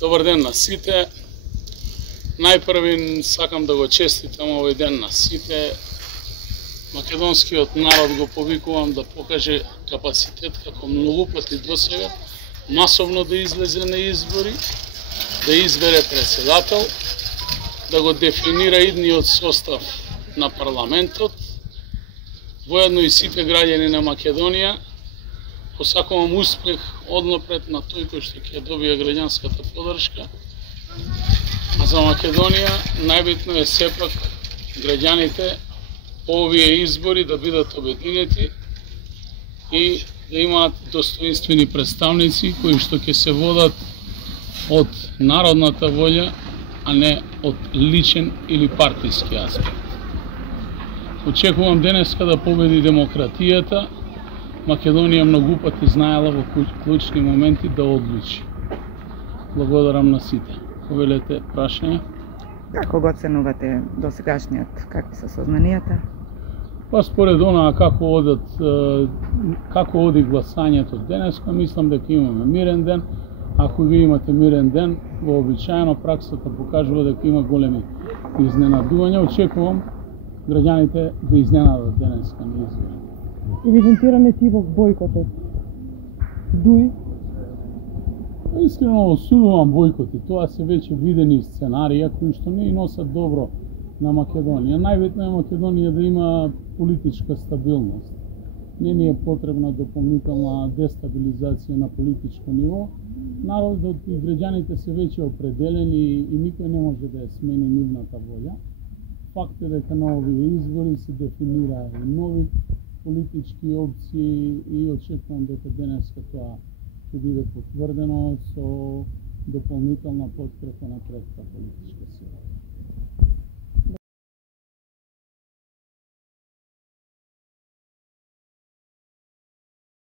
Добар ден на сите. Најпрви сакам да го честитам овој ден на сите. Македонскиот народ го повикувам да покаже капацитет како многу пати досега, масовно да излезе на избори, да избере председател, да го дефинира идниот состав на парламентот, воедно и сите граѓани на Македонија. Посакувам успех однапред на тој кој што ќе добие граѓанската подршка. А за Македонија најбитно е сепак граѓаните по овие избори да бидат обединети и да имаат достоинствени представници кои што ќе се водат од народната волја, а не од личен или партиски аспект. Очекувам денеска да победи демократијата. Македонија многу пати знаела во клучни моменти да одлучи. Благодарам на сите. Повелете прашање. Како го оценувате досегашниот? Какви се сознанијата? Па според онаа како оди гласањето денеска, мислам дека имаме мирен ден. Ако ви имате мирен ден, вообичаено праксата покажува дека има големи изненадувања. Очекувам граѓаните да изненадат денеска на избори. Евидентиране ти во бојкотот. Дуи? Искрено осудувам бојкоти. Тоа се веќе видени сценарија кои што не и носат добро на Македонија. Најбитно е Македонија да има политичка стабилност. Не ни е потребна дополнителна дестабилизација на политичко ниво. Народот и граѓаните се веќе определени и никој не може да ја смени нивната волја. Факт е дека на овие избори се дефинира и нови политички опции и очекувам дека денеска тоа ќе биде потврдено со дополнителна подкрепа на третата политичка сила.